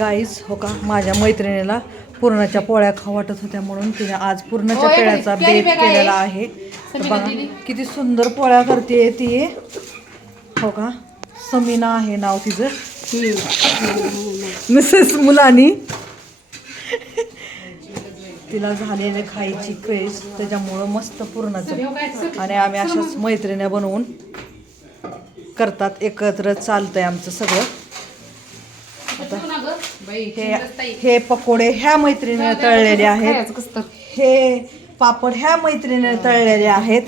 गाईस हो का, माझ्या मैत्रिणीला पुरणाच्या पोळ्या खाऊ वाटत होत्या म्हणून तिने आज पुरणाच्या पोळ्याचा बेत केलेला आहे. बघा किती सुंदर पोळ्या करते ती. हो का, समीना आहे नाव तिचं. मिसेस मुलानी. तिला झालेले खायची क्रेज, त्याच्यामुळं मस्त पुरणाचं. आणि आम्ही अशाच मैत्रिण्या बनवून करतात, एकत्र चालतंय आमचं सगळं. हे पकोडे ह्या मैत्रिणीने तळलेले आहेत, हे पापड ह्या मैत्रिणीने तळलेले आहेत,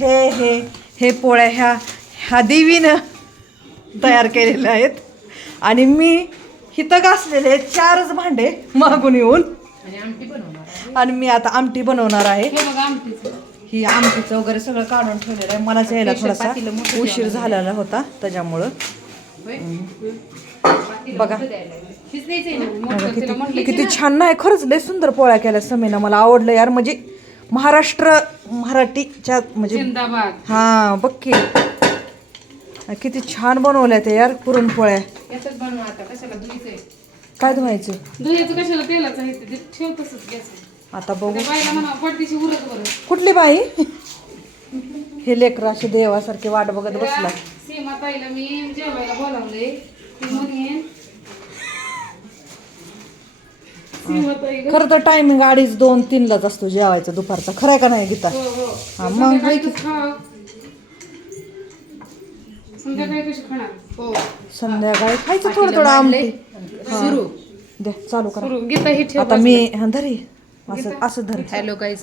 हे हे हे पोळ्या ह्या देवीनं तयार केलेले आहेत. आणि मी हिथं घासलेले 4च भांडे मागून येऊन, आणि मी आता आमटी बनवणार आहे. ही आमटीचं वगैरे सगळं काढून ठेवलेलं आहे. मलाच यायला थोडासा उशीर झालेला होता त्याच्यामुळं. बघा किती छान नाही, खरंच लय सुंदर पोळ्या केल्या समीना. मला आवडलं यार, म्हणजे मराठीच्या म्हणजे हा बघ की किती छान बनवल्या ते यार पुरणपोळ्या. काय धुवायचं आता बघू. कुठली बाई हे लेकर असे देवासारखे वाट बघत बसला. खरं तर टायमिंग 2:30-3लाच असतो जेवायचा दुपारचा. खरंय का नाही गीता? हा मग संध्याकाळी खायचं थोडं थोडं आमटी. द्या चालू करा आता. मी धरी असं धर. हॅलो गाईस,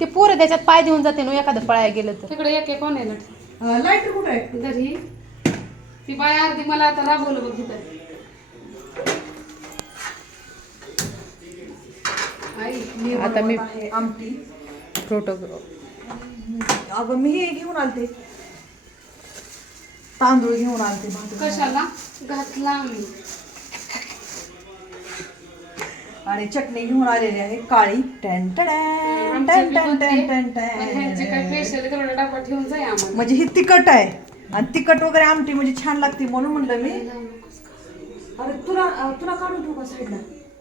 ते पोरं त्याच्यात पाय देऊन जाते ना एखादं पळायला गेलं तर. तिकडे एक कोण आहे लाईट कुठे आहे? घरी ती बाय अर्धी मला आता राबवलं बघ तिथं. आता मी आमटी अगं मी हे घेऊन आलते, तांदूळ घेऊन आलते. कशाला घातला आम्ही. आणि चटणी घेऊन आलेली आहे काळी. म्हणजे ही तिखट आहे, आणि तिखट वगैरे आमटी म्हणजे छान लागते म्हणून म्हणलं मी. अरे तुला काढून ठेवू का साईडला?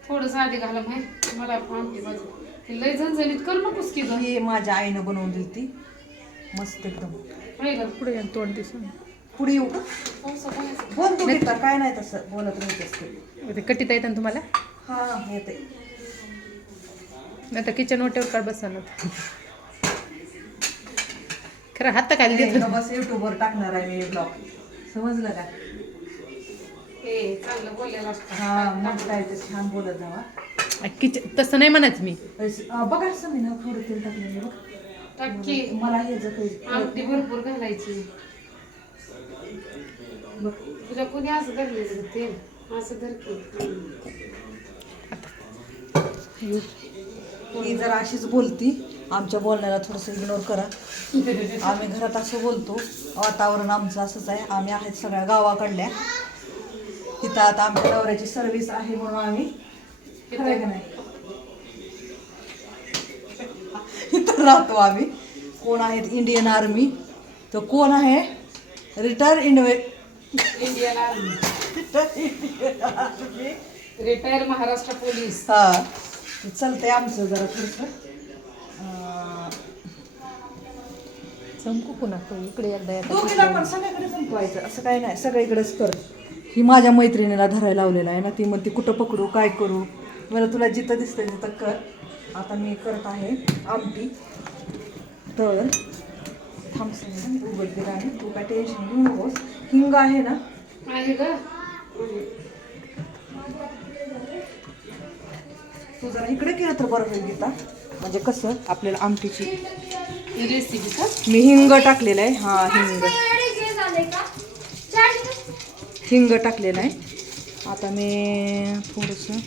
थोडंसं आधी घाला माहिती मला आमटी बाजू लय झणझणीत कर नकोस की. ही माझ्या आईनं बनवून दिली ती मस्त एकदम. पुढे तोंड दिसून पुढे येऊ का? बोलतो घेता काय नाही तसं बोलत राहायचं. कटीत येतं तुम्हाला? हा येते. नाही तर किचन ओट्यावर काढ बसा ना. खरं हात खाली देतो बस. युट्यूबवर टाकणार आहे मी ब्लॉग, समजलं का? चांगलं बोललेलं असतं. हा मग काय ते छान बोलत जावा. किचन तसं नाही म्हणायचं मी. बघा समीना थोडं तेल टाकलेलं बघ. टाकी मला हे आमटी भरपूर घालायची. तुझ्या कोणी असं धरलेलं तेल असं धर की. ही जरा अशीच बोलती, आमच्या बोलण्याला थोडंसं इग्नोर करा. आम्ही घरात असं बोलतो, वातावरण आमचं असंच आहे. आम्ही आहेत सगळ्या गावाकडल्या. तिथं आता आमच्या नवऱ्याची सर्व्हिस आहे म्हणून आम्ही नाही इथं राहतो आम्ही. कोण आहेत इंडियन आर्मी, तर कोण आहे retire Indian army, retire Maharashtra police. हा चलतंय आमचं जरा थोडंसं. चमकू पुन्हा इकडे एकदा दोघीला पण सगळीकडे संपवायचं असं काही नाही, सगळीकडेच कर. ही माझ्या मैत्रिणीला धरायला लावलेला आहे ना, ती म्हणते कुठं पकडू काय करू. बरं तुला जिथं दिसतंय तिथं कर. आता मी करत आहे आमटी. तर थांबसे उघडते आणि तू काय टेन्शन घेऊ नकोस. हिंग आहे ना? आहे का? तू जरा इकडे केलं तर बरं होईल गीता, म्हणजे कसं आपल्याला आमटीची रेसिपी का. मी हिंग टाकलेलं आहे. हा हिंग टाकलेलं आहे. आता मी थोडंसं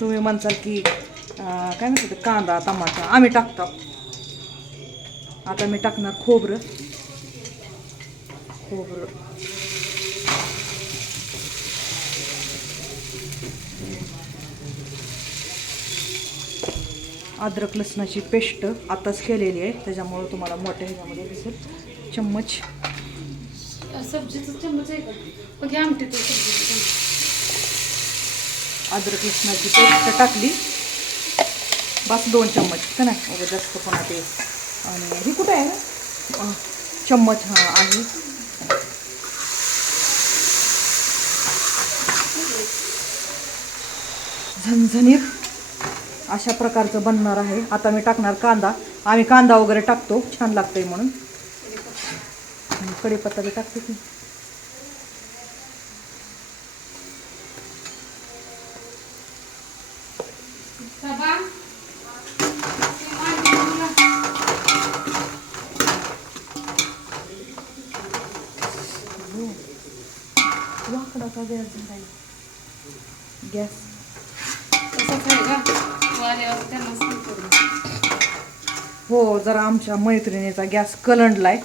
तुम्ही म्हणसाल की काय म्हणतात कांदा टमाटा आम्ही टाकतो. आता मी टाकणार खोबरं. अद्रक लसणाची पेस्ट आताच केलेली आहे, त्याच्यामुळे तुम्हाला मोठ्या ह्याच्यामध्ये दिसेल. चम्मच सब्जीचा चम्मच आहे का पण घ्या आमटी तो सब्जीचा चम्मच. अद्रक लसणाची पेस्ट टाकली बस 2 चम्मच का नाही वगैरे जास्त पण ते. आणि ही कुठे आहे ना चम्मच हा आहे. झणझणीत अशा प्रकारचं बनणार आहे. आता मी टाकणार कांदा. आम्ही कांदा वगैरे टाकतो छान लागतंय म्हणून. आणि कढीपत्ता बी टाकते की. बाबा वाकडाचा गॅस तसंच आहे का तू आल्यावर त्यांना सांगतो. हो जरा आमच्या मैत्रिणीचा गॅस कलंडलाय.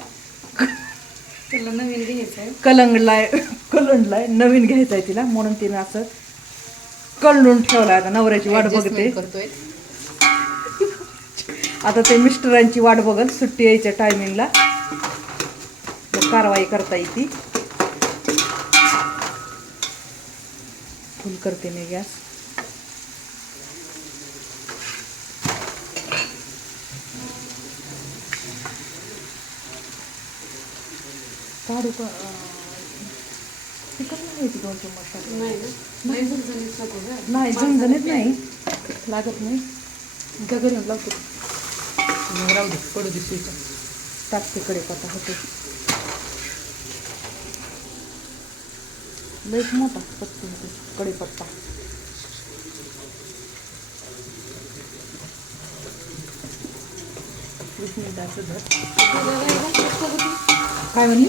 तुला नवीन घ्यायचं आहे. कलंडलाय नवीन घ्यायचा आहे तिला म्हणून तिने असं कलंडून ठेवलाय. आता नवऱ्याची वाट बघते. करतोय. आता ते मिस्टरांची वाट बघत सुट्टी यायच्या टायमिंगला कारवाई करता येते. फुल करते मी गॅस. काढू का तिखट नाही ती 2 चम्मच टाकली. नाही ना नाही झणझणीत नको गं. नाही झणझणीत नाही लागत नाही. घरून लावतो राहू दे पडू दे स्वीच. टाकते कढीपत्ता होते लईच मोठा पत्ता होते कढीपत्ता. काय म्हणली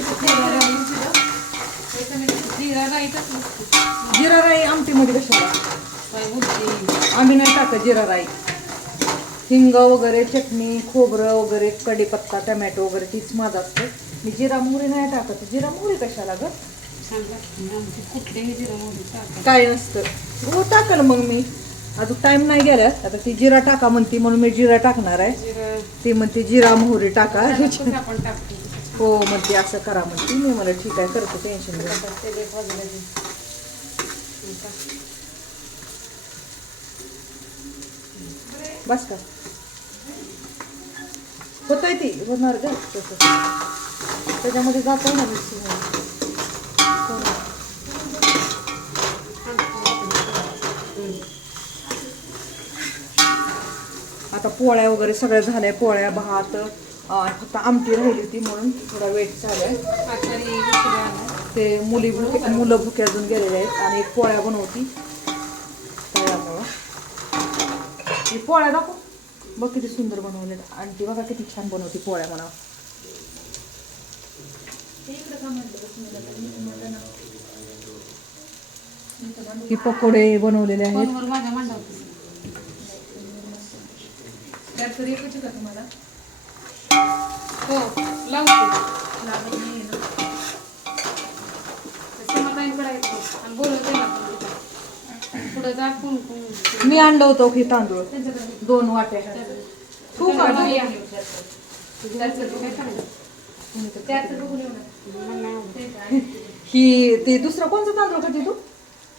जिरा राईतच नसतो. जिरा राई आमटीमध्ये कशाला काय बोलते आम्ही नाही टाकत जिरा राई. हिंग वगैरे चटणी खोबरं वगैरे कढीपत्ता टमॅटो वगैरे तीच माझं असतं. मी जिरा मोहरी नाही टाकत. जिरा मोहरी कशाला ग छान लागते आमची कुठलेही जिरा मोहरी टाका. काय नसतं हो टाकल मग मी अजून टाइम नाही गेला. आता ती जिरा टाका म्हणते म्हणून मी जिरा टाकणार आहे. जिरा ती म्हणते जिरा मोहरी टाका. कसं आपण टाकतो हो म्हणते असं करा म्हणते. मी मला ठीक आहे करतो टेन्शन घेऊन. ते एक वाजले बस का होतंय ती होणार का तसं त्याच्यामध्ये जातो ना मिक्स आता पोळ्या वगैरे सगळ्या झाल्या. पोळ्या भात फक्त आमटी राहिली होती म्हणून थोडा वेट झालाय. ते मुलं भुके अजून गेलेले आहेत आणि एक पोळ्या बनवती त्यामुळं. ही पोळ्या दाखव बघ किती सुंदर बनवले. आणि ती बघा किती छान बनवती पोळ्या म्हणा. ही पकोडे बनवलेले आहेत. फोनवर माझ्या मांडवते का तुम्हाला हो लावते सीमाताईंकडे येतो आणि बोलवते ना पुढे जा कोण कोण मी आणलं होतं की तांदूळ 2 वाट्या. तू का ही ते दुसरं कोणतं तांदूळ खाती तू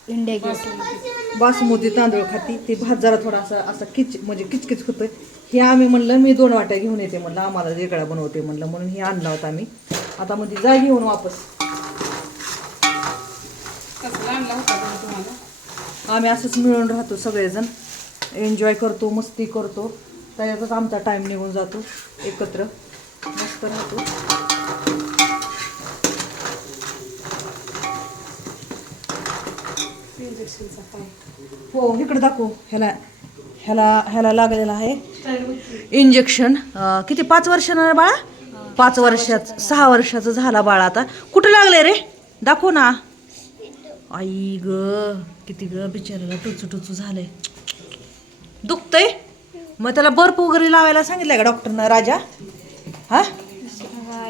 इंडिया गेट बासमती तांदूळ खाती. ते भात जरा थोडासा असा म्हणजे किचकिच होतोय. हे आम्ही म्हणलं मी 2 वाट्या घेऊन येते म्हणलं आम्हाला वेगळा बनवते म्हणलं म्हणून हे आणला होता आम्ही. आता मध्ये जा घेऊन वापस. कसला आणला होता तुम्हाला. आम्ही असंच मिळून राहतो सगळेजण एन्जॉय करतो मस्ती करतो. त्याच्यातच आमचा टाइम निघून जातो. एकत्र मस्त राहतो. इंजेक्शनचा पाय हो इकडे दाखव. ह्याला लागलेला आहे इंजेक्शन. किती 5 वर्षानं बाळा 5 वर्षाचं 6 वर्षाचं झाला बाळा. आता कुठं लागले रे दाखव ना. आई ग किती ग बिचाराला टुचू झालंय दुखतंय. मग त्याला बर्फ वगैरे लावायला सांगितलंय का डॉक्टरनं राजा. हा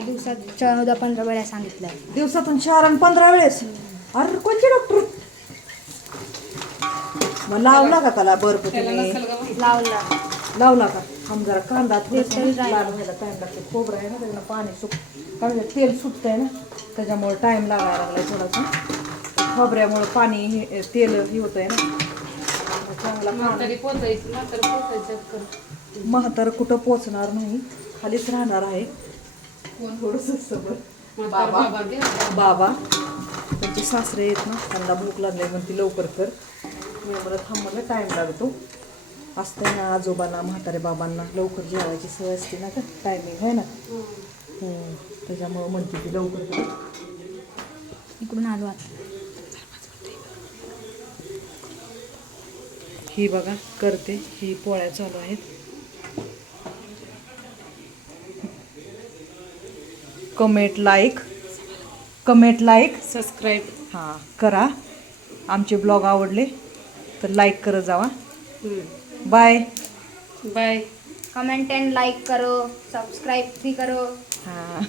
दिवसात 14-15 वेळा सांगितलं. दिवसातून 4 आणि 15 वेळेस. अरे कोणते डॉक्टर मग लावला का त्याला बर्फ तुम्ही लावला का. हम जरा कांदा थोडं लाल व्हायला टाइम लागते. खोबरं आहे ना त्याला पाणी तेल सुटतंय ना त्याच्यामुळे टाइम लागायला लागलाय थोडासा. खोबऱ्यामुळे पाणी हे तेल हे होतंय ना. चांगला म्हातारी पोचायची म्हातारी पोचायचं कर. म्हातार कुठं पोचणार नाही, खालीच राहणार आहे. थोडंसं सबर. बाबा त्यांचे सासरे आहेत ना, त्यांना भूक लागली म्हणते लवकर कर. मी मला थांबायला टाईम लागतो. असते ना आजोबांना म्हातारे बाबांना लवकर जेवायची सवय असते ना, का टायमिंग आहे ना. त्याच्यामुळं म्हणते ती लवकर कर. इकडून आलो आता. ही बघा करते, ही पोळ्या चालू आहेत. कमेंट लाईक सबस्क्राईब हां करा. आमचे ब्लॉग आवडले तर लाईक करत जावा. Bye. Bye. Comment and like करो, सब्सक्राइब भी करो. हां